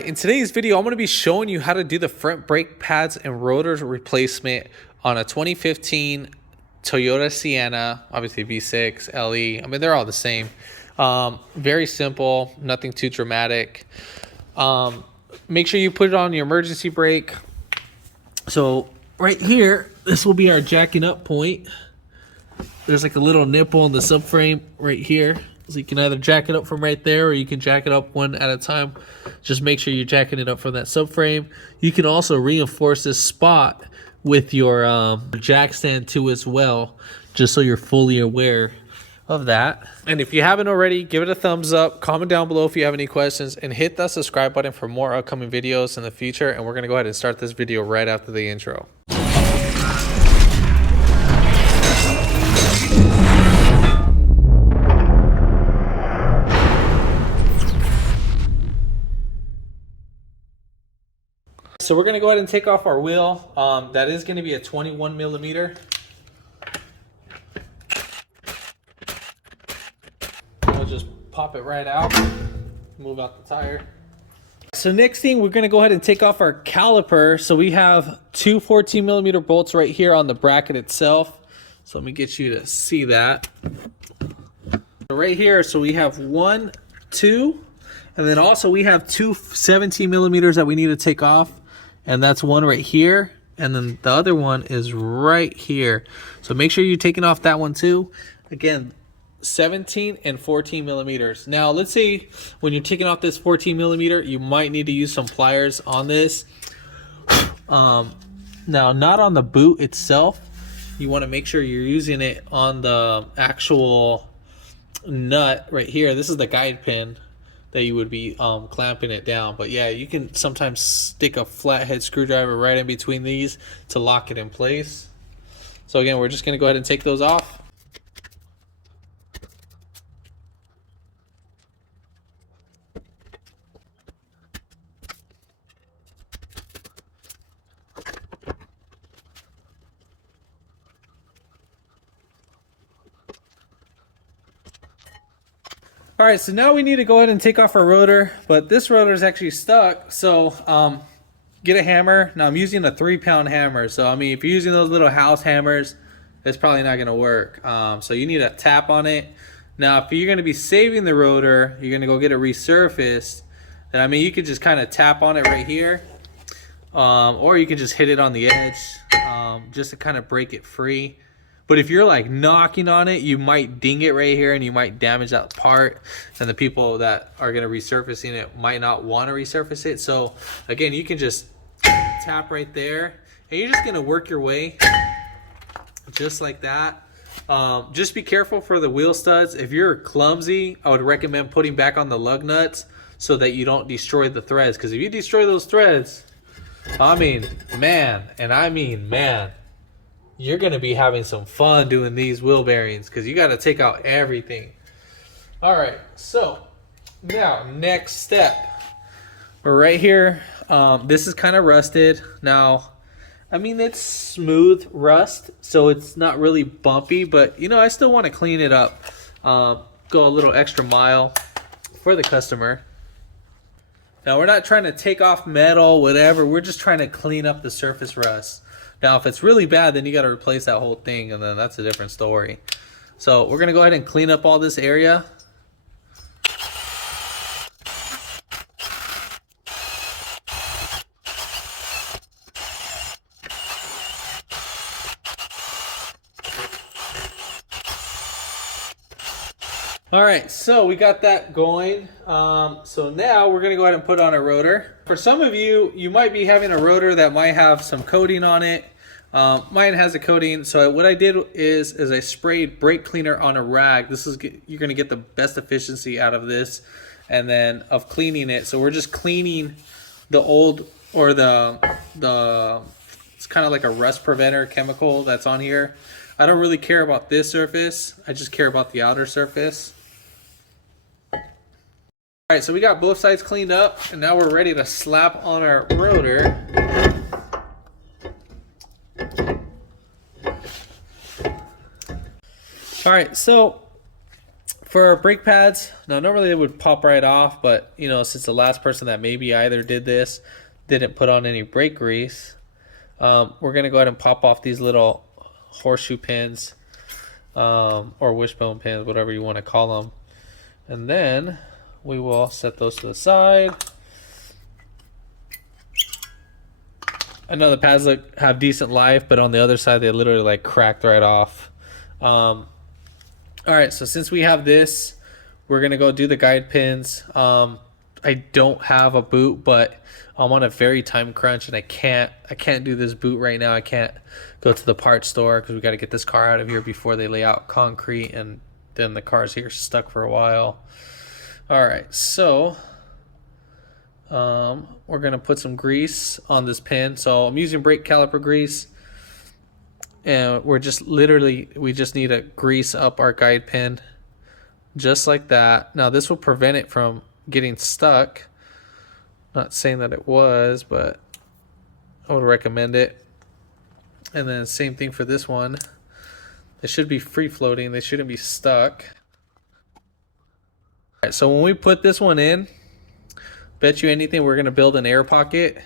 In today's video, I'm going to be showing you how to do the front brake pads and rotors replacement on a 2015 Toyota Sienna, obviously V6, LE. I mean, they're all the same. Very simple, nothing too dramatic. Make sure you put it on your emergency brake. So right here, this will be our jacking up point. There's like a little nipple in the subframe right here. So you can either jack it up from right there or you can jack it up one at a time. Just make sure you're jacking it up from that subframe. You can also reinforce this spot with your jack stand too as well, just so you're fully aware of that. And if you haven't already, give it a thumbs up, comment down below if you have any questions, and hit that subscribe button for more upcoming videos in the future. And we're gonna go ahead and start this video right after the intro. So we're going to go ahead and take off our wheel. That is going to be a 21 millimeter. We'll just pop it right out, move out the tire. So next thing, we're going to go ahead and take off our caliper. So we have two 14 millimeter bolts right here on the bracket itself. So let me get you to see that. So right here, so we have 1, 2, and then also we have two 17 millimeters that we need to take off. And that's one right here, and then the other one is right here. So make sure you're taking off that one too. Again, 17 and 14 millimeters. Now let's say when you're taking off this 14 millimeter, you might need to use some pliers on this. Now not on the boot itself. You want to make sure you're using it on the actual nut right here. This is the guide pin that you would be clamping it down. But yeah, you can sometimes stick a flathead screwdriver right in between these to lock it in place. So again, we're just gonna go ahead and take those off. All right, so now we need to go ahead and take off our rotor, but this rotor is actually stuck. So get a hammer. Now I'm using a 3-pound hammer. So I mean, if you're using those little house hammers, it's probably not gonna work. So you need a tap on it. Now, if you're gonna be saving the rotor, you're gonna go get it resurfaced. Then I mean, you could just kind of tap on it right here, or you can just hit it on the edge, just to kind of break it free. But if you're like knocking on it, you might ding it right here and you might damage that part. And the people that are gonna resurfacing it might not want to resurface it. So again, you can just tap right there and you're just gonna work your way just like that. Just be careful for the wheel studs. If you're clumsy, I would recommend putting back on the lug nuts so that you don't destroy the threads. Because if you destroy those threads, I mean, man, and I mean, man, you're going to be having some fun doing these wheel bearings because you got to take out everything. All right, so now next step. We're right here. This is kind of rusted. Now, I mean, it's smooth rust, so it's not really bumpy, but you know, I still want to clean it up. Go a little extra mile for the customer. Now, we're not trying to take off metal, whatever. We're just trying to clean up the surface rust. Now, if it's really bad, then you got to replace that whole thing, and then that's a different story. So we're going to go ahead and clean up all this area. All right, so we got that going. So now we're gonna go ahead and put on a rotor. For some of you, you might be having a rotor that might have some coating on it. Mine has a coating. So what I did is I sprayed brake cleaner on a rag. You're gonna get the best efficiency out of this, and then of cleaning it. So we're just cleaning the old or it's kind of like a rust preventer chemical that's on here. I don't really care about this surface. I just care about the outer surface. All right, so we got both sides cleaned up, and now we're ready to slap on our rotor. All right, so For brake pads, now normally they would pop right off, but you know, since the last person that maybe either did this didn't put on any brake grease, we're gonna go ahead and pop off these little horseshoe pins, or wishbone pins, whatever you want to call them, and then we will set those to the side. I know the pads have decent life, but on the other side they literally like cracked right off. All right, so since we have this, we're gonna go do the guide pins. I don't have a boot, but I'm on a very time crunch, and I can't do this boot right now. I can't go to the parts store because we got to get this car out of here before they lay out concrete, and then the car's here stuck for a while. All right, so we're gonna put some grease on this pin. So I'm using brake caliper grease, and we just need to grease up our guide pin just like that. Now this will prevent it from getting stuck. Not saying that it was, but I would recommend it. And then same thing for this one. It should be free floating. They shouldn't be stuck. All right, so when we put this one in, bet you anything we're gonna build an air pocket.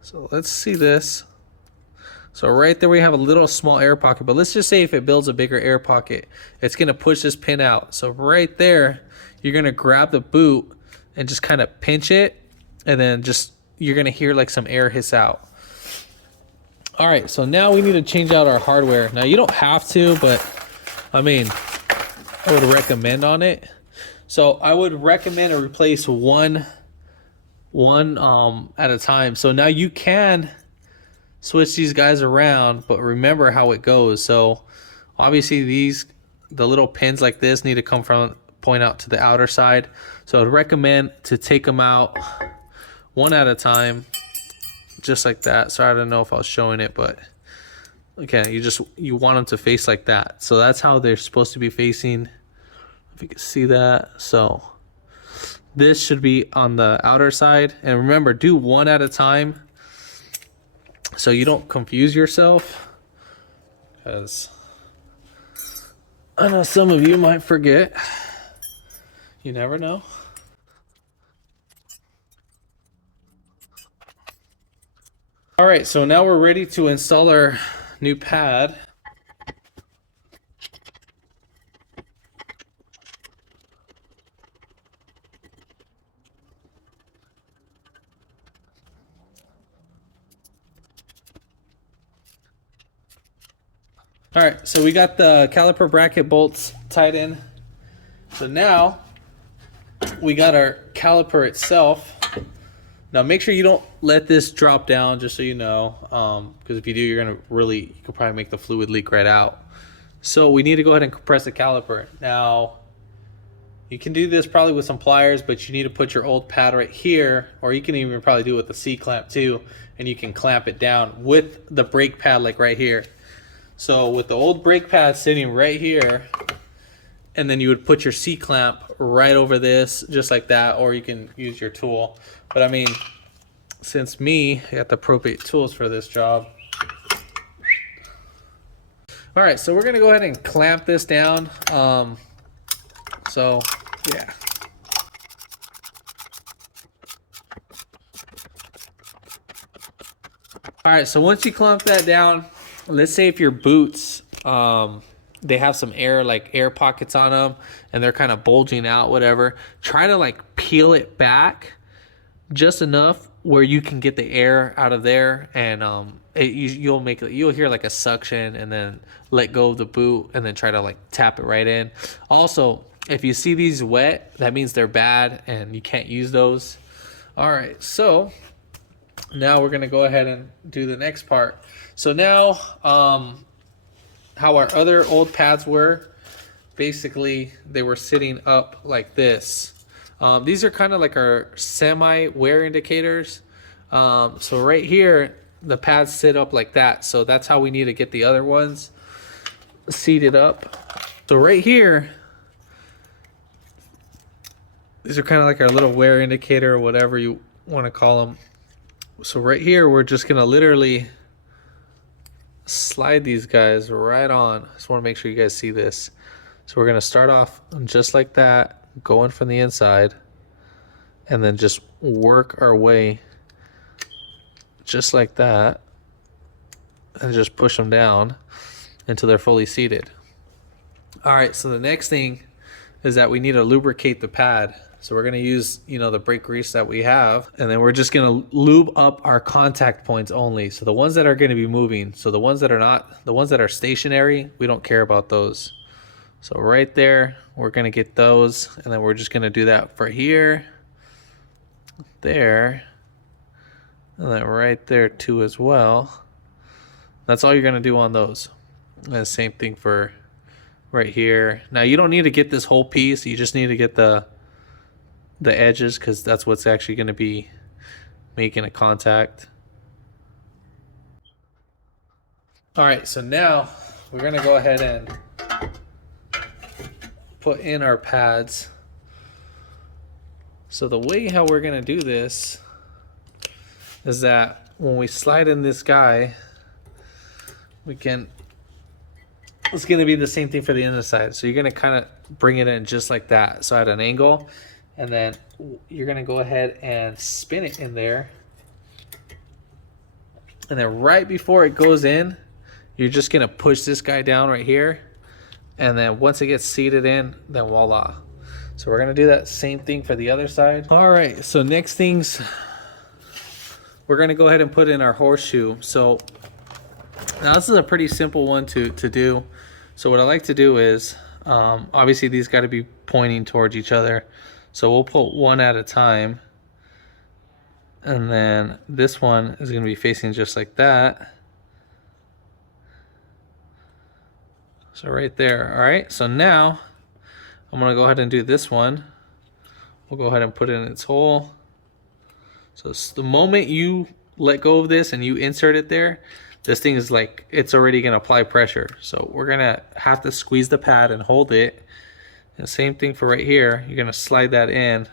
So let's see this. So right there we have a little small air pocket, but let's just say if it builds a bigger air pocket, it's gonna push this pin out. So right there, you're gonna grab the boot and just kind of pinch it, and then you're gonna hear like some air hiss out. All right, so now we need to change out our hardware. Now you don't have to, but I mean, I would recommend on it. So I would recommend to replace one at a time. So now you can switch these guys around, but remember how it goes. So obviously the little pins like this need to point out to the outer side. So I'd recommend to take them out one at a time, just like that. Sorry, I don't know if I was showing it, but okay, you want them to face like that. So that's how they're supposed to be facing, if you can see that. So this should be on the outer side, and remember, do one at a time so you don't confuse yourself, because I know some of you might forget. You never know. All right, so now we're ready to install our new pad. All right, so we got the caliper bracket bolts tied in. So now we got our caliper itself. Now make sure you don't let this drop down, just so you know, because if you do, you could probably make the fluid leak right out. So we need to go ahead and compress the caliper. Now you can do this probably with some pliers, but you need to put your old pad right here, or you can even probably do it with the C-clamp too, and you can clamp it down with the brake pad like right here. So with the old brake pad sitting right here, and then you would put your C-clamp right over this, just like that, or you can use your tool. But I mean, since I got the appropriate tools for this job. All right, so we're gonna go ahead and clamp this down. So yeah. All right, so once you clamp that down, let's say if your boots, they have some air pockets on them, and they're kind of bulging out, whatever, try to like peel it back just enough where you can get the air out of there, and you'll hear like a suction, and then let go of the boot, and then try to like tap it right in. Also, if you see these wet, that means they're bad and you can't use those. All right, so now we're gonna go ahead and do the next part. So now how our other old pads were, basically they were sitting up like this. These are kind of like our semi wear indicators. So right here the pads sit up like that, so that's how we need to get the other ones seated up. So right here, these are kind of like our little wear indicator, or whatever you want to call them. So right here we're just gonna literally slide these guys right on. I just want to make sure you guys see this. So we're going to start off just like that, going from the inside, and then just work our way just like that, and just push them down until they're fully seated. All right, so the next thing is that we need to lubricate the pad. So we're going to use, the brake grease that we have, and then we're just going to lube up our contact points only. So the ones that are going to be moving. So the ones that are not, the ones that are stationary, we don't care about those. So right there, we're going to get those, and then we're just going to do that for here, there, and then right there too as well. That's all you're going to do on those. And the same thing for right here. Now you don't need to get this whole piece. You just need to get the edges, because that's what's actually going to be making a contact. All right, so now we're going to go ahead and put in our pads. So the way how we're going to do this is that when we slide in this guy, it's going to be the same thing for the inside. So you're going to kind of bring it in just like that, so at an angle, and then you're going to go ahead and spin it in there. And then right before it goes in, you're just going to push this guy down right here. And then once it gets seated in, then voila. So we're going to do that same thing for the other side. All right, so next things, we're going to go ahead and put in our horseshoe. So now this is a pretty simple one to do. So what I like to do is, obviously these got to be pointing towards each other. So we'll put one at a time. And then this one is going to be facing just like that. So right there. All right, so now I'm going to go ahead and do this one. We'll go ahead and put it in its hole. So the moment you let go of this and you insert it there, this thing is like, it's already going to apply pressure. So we're going to have to squeeze the pad and hold it. And same thing for right here. You're going to slide that in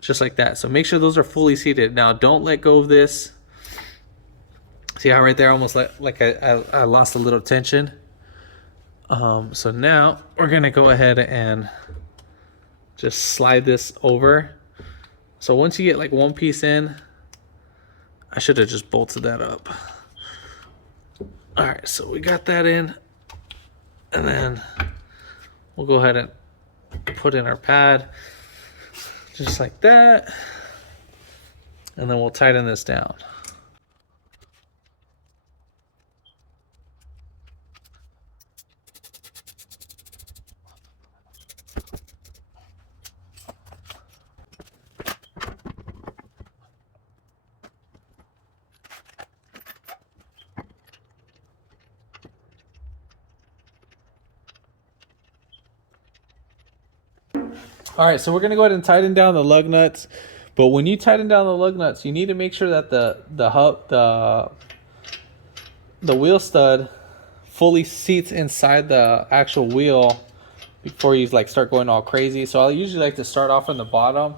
just like that. So make sure those are fully seated. Now don't let go of this. See how right there almost like I lost a little tension. So now we're going to go ahead and just slide this over. So once you get like one piece in, I should have just bolted that up. All right, so we got that in, and then we'll go ahead and put in our pad just like that, and then we'll tighten this down. All right, so we're gonna go ahead and tighten down the lug nuts. But when you tighten down the lug nuts, you need to make sure that the wheel stud fully seats inside the actual wheel before you like start going all crazy. So I usually like to start off on the bottom,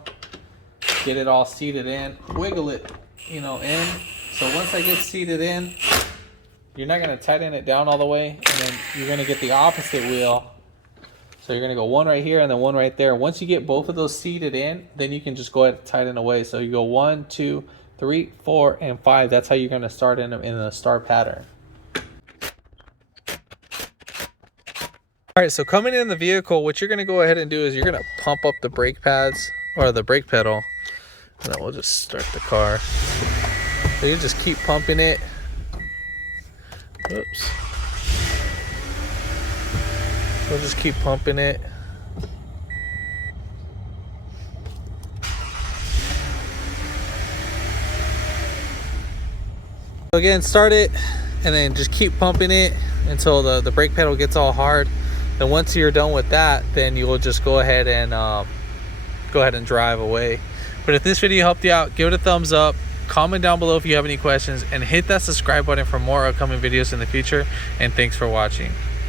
get it all seated in, wiggle it, in. So once I get seated in, you're not gonna tighten it down all the way, and then you're gonna get the opposite wheel. So you're gonna go one right here and then one right there. Once you get both of those seated in, then you can just go ahead and tighten away. So you go 1, 2, 3, 4, and 5. That's how you're gonna start in the star pattern. All right, so coming in the vehicle, what you're gonna go ahead and do is you're gonna pump up the brake pads or the brake pedal, and then we'll just start the car. So you just keep pumping it. Oops. We'll just keep pumping it. So again, start it and then just keep pumping it until the brake pedal gets all hard. Then once you're done with that, then you will just go ahead and drive away. But if this video helped you out, give it a thumbs up, comment down below if you have any questions, and hit that subscribe button for more upcoming videos in the future. And thanks for watching.